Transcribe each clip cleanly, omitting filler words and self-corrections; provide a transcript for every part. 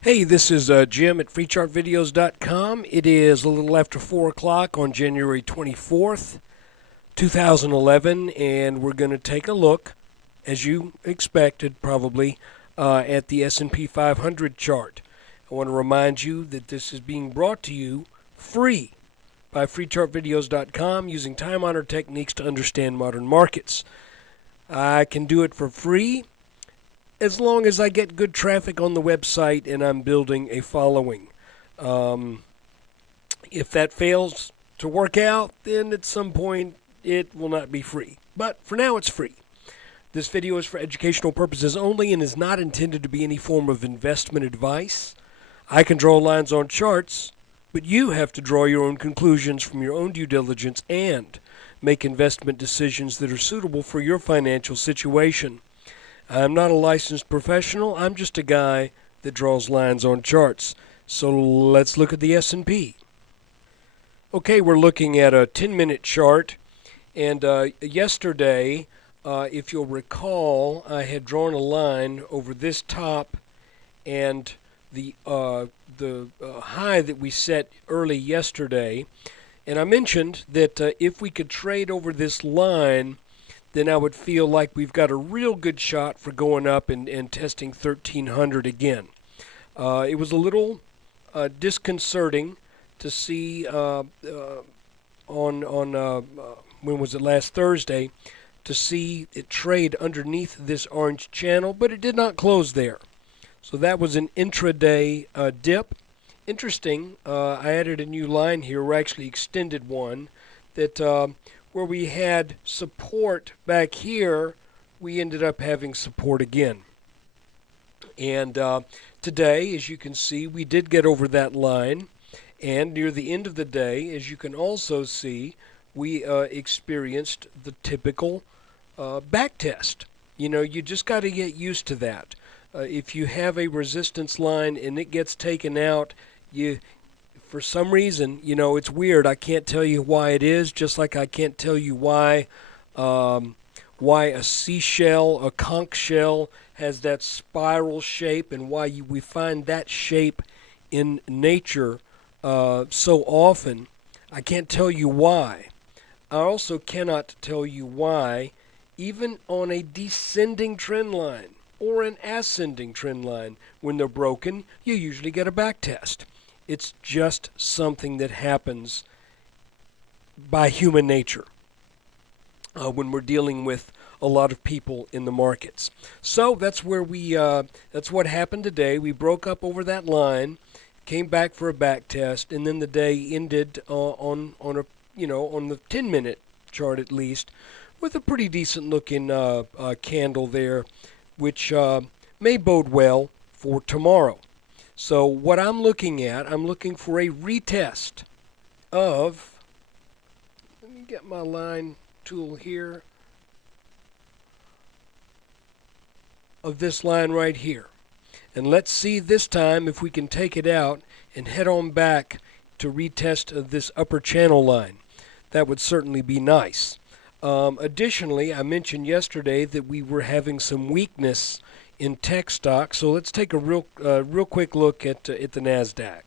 Hey, this is Jim at freechartvideos.com. It is a little after 4 o'clock on January 24th, 2011, and we're going to take a look, as you expected probably, at the S&P 500 chart. I want to remind you that this is being brought to you free by freechartvideos.com using time-honored techniques to understand modern markets. I can do it for free as long as I get good traffic on the website and I'm building a following. Um, if that fails to work out, then at some point it will not be free. But for now, it's free. This video is for educational purposes only and is not intended to be any form of investment advice. I can draw lines on charts, but you have to draw your own conclusions from your own due diligence and make investment decisions that are suitable for your financial situation. I'm not a licensed professional. I'm just a guy that draws lines on charts. So let's look at the S&P. Okay, we're looking at a 10-minute chart. And yesterday, if you'll recall, I had drawn a line over this top and the high that we set early yesterday. And I mentioned that if we could trade over this line, then I would feel like we've got a real good shot for going up and testing 1300 again. It was a little disconcerting to see on when was it, last Thursday, to see it trade underneath this orange channel, but it did not close there. So that was an intraday dip. Interesting, I added a new line here, or actually extended one, that where we had support back here, we ended up having support again. And today, as you can see, we did get over that line. And near the end of the day, as you can also see, we experienced the typical back test. You know, you just got to get used to that. If you have a resistance line and it gets taken out, for some reason, you know, it's weird. I can't tell you why it is, just like I can't tell you why a seashell, a conch shell, has that spiral shape and why we find that shape in nature so often. I can't tell you why. I also cannot tell you why, even on a descending trend line or an ascending trend line, when they're broken, you usually get a back test. It's just something that happens by human nature when we're dealing with a lot of people in the markets. So that's where that's what happened today. We broke up over that line, came back for a back test, and then the day ended on on the 10-minute chart at least, with a pretty decent looking candle there, which may bode well for tomorrow. So what I'm looking at, I'm looking for a retest of, let me get my line tool here, of this line right here. And let's see this time if we can take it out and head on back to retest this upper channel line. That would certainly be nice. Additionally, I mentioned yesterday that we were having some weakness in tech stocks, so let's take a real quick look at the NASDAQ.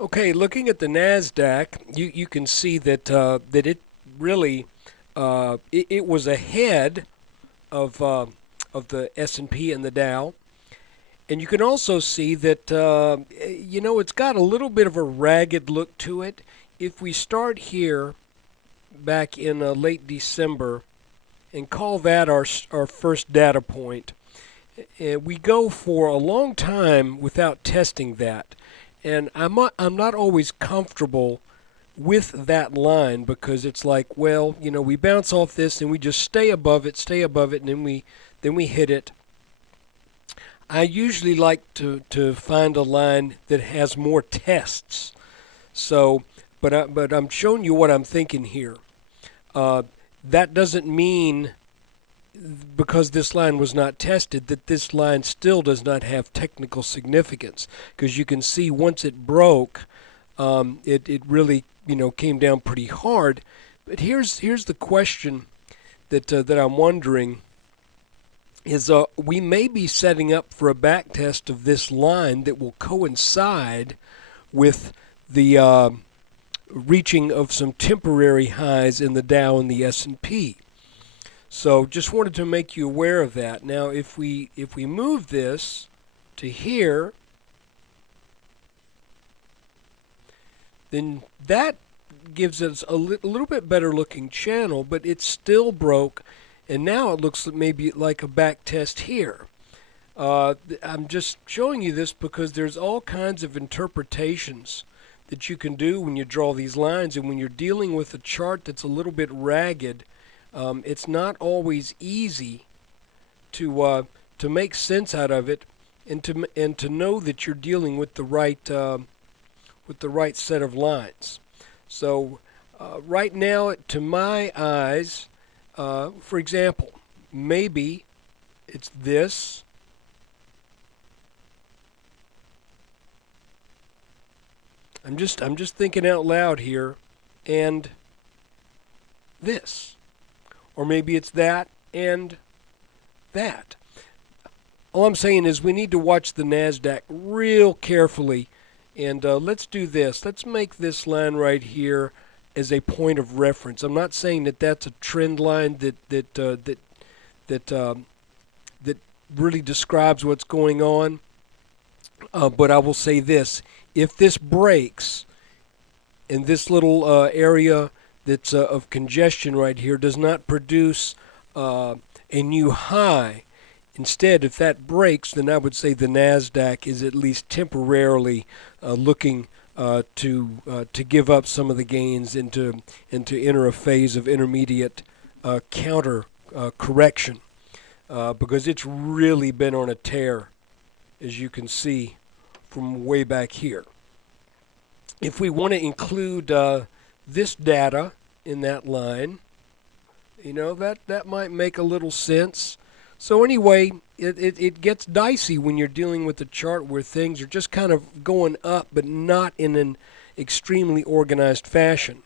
Okay, looking at the NASDAQ, you can see that that it really it was ahead of the S&P and the Dow, and you can also see that it's got a little bit of a ragged look to it. If we start here back in late December and call that our first data point, we go for a long time without testing that, and I'm not always comfortable with that line, because it's like, well, we bounce off this and we just stay above it, and then we hit it. I usually like to find a line that has more tests. So, but I'm showing you what I'm thinking here. That doesn't mean, because this line was not tested, that this line still does not have technical significance, because you can see once it broke, it really came down pretty hard. But here's the question that I'm wondering is we may be setting up for a back test of this line that will coincide with the reaching of some temporary highs in the Dow and the S&P. So just wanted to make you aware of that. Now if we move this to here, then that gives us a little bit better looking channel, but it's still broke, and now it looks maybe like a back test here. I'm just showing you this because there's all kinds of interpretations that you can do when you draw these lines, and when you're dealing with a chart that's a little bit ragged, it's not always easy to make sense out of it, and to know that you're dealing with the right set of lines. So right now, to my eyes, for example, maybe it's this. I'm just thinking out loud here, and this, or maybe it's that and that. All I'm saying is we need to watch the NASDAQ real carefully, and let's do this. Let's make this line right here as a point of reference. I'm not saying that that's a trend line that really describes what's going on, but I will say this: if this breaks, and this little area that's of congestion right here does not produce a new high, instead, if that breaks, then I would say the NASDAQ is at least temporarily looking to give up some of the gains and to enter a phase of intermediate counter correction, because it's really been on a tear, as you can see from way back here. If we want to include this data in that line, you know, that might make a little sense. So anyway, it gets dicey when you're dealing with a chart where things are just kind of going up, but not in an extremely organized fashion.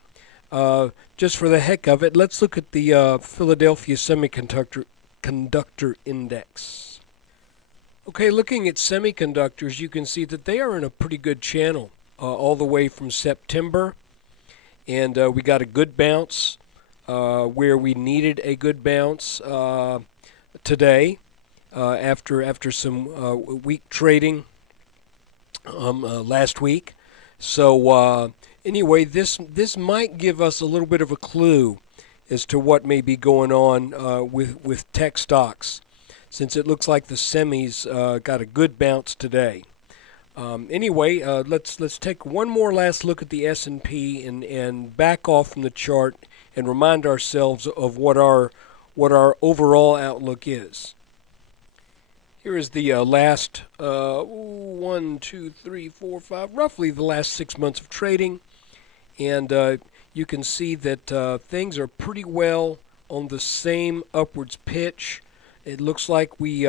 Just for the heck of it, let's look at the Philadelphia Semiconductor Index. Okay, looking at semiconductors, you can see that they are in a pretty good channel all the way from September, and we got a good bounce where we needed a good bounce today after some weak trading last week. So anyway, this might give us a little bit of a clue as to what may be going on with tech stocks, since it looks like the semis got a good bounce today. Anyway, let's take one more last look at the S&P and back off from the chart and remind ourselves of what our overall outlook is. Here is the last 1, 2, 3, 4, 5, roughly the last 6 months of trading, and you can see that things are pretty well on the same upwards pitch. It looks like we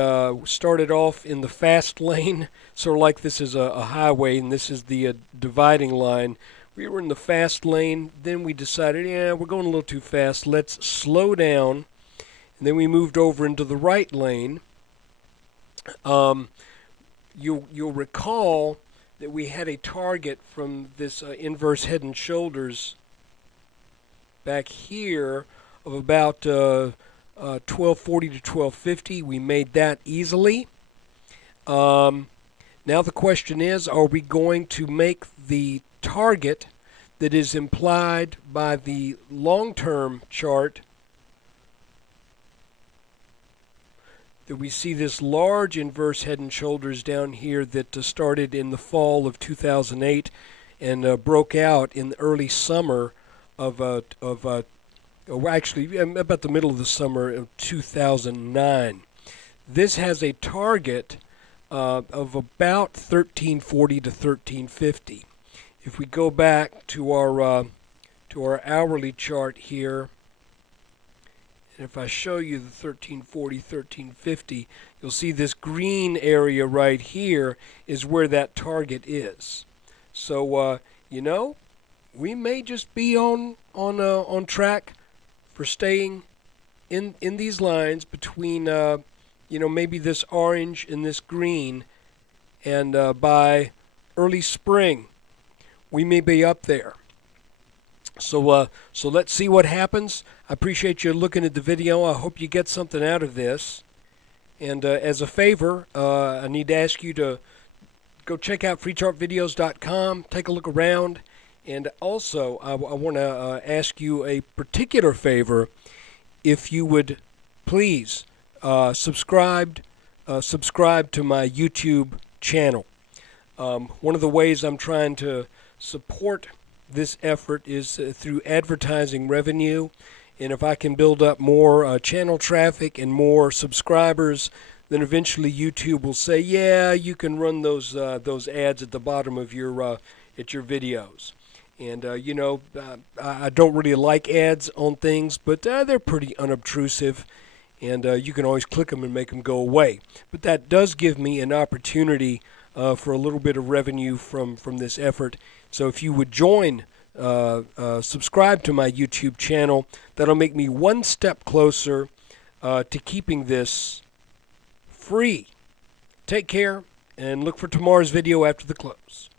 started off in the fast lane, sort of like this is a highway and this is the dividing line. We were in the fast lane, then we decided, yeah, we're going a little too fast, let's slow down, and then we moved over into the right lane. You'll recall that we had a target from this inverse head and shoulders back here of about 1240 to 1250. We made that easily. Now the question is, are we going to make the target that is implied by the long-term chart, that we see this large inverse head and shoulders down here that started in the fall of 2008 and broke out in the early summer of actually about the middle of the summer of 2009. This has a target of about 1340 to 1350. If we go back to our hourly chart here, and if I show you the 1340, 1350, you'll see this green area right here is where that target is. So you know, we may just be on track for staying in these lines between maybe this orange and this green, and by early spring we may be up there. So let's see what happens. I appreciate you looking at the video. I hope you get something out of this. And as a favor, I need to ask you to go check out freechartvideos.com, take a look around, and also I want to ask you a particular favor. If you would please subscribe to my YouTube channel. One of the ways I'm trying to support this effort is through advertising revenue, and if I can build up more channel traffic and more subscribers, then eventually YouTube will say, yeah, you can run those ads at the bottom of your at your videos. And I don't really like ads on things, but they're pretty unobtrusive, and you can always click them and make them go away. But that does give me an opportunity for a little bit of revenue from this effort. So if you would join, subscribe to my YouTube channel, that'll make me one step closer to keeping this free. Take care, and look for tomorrow's video after the close.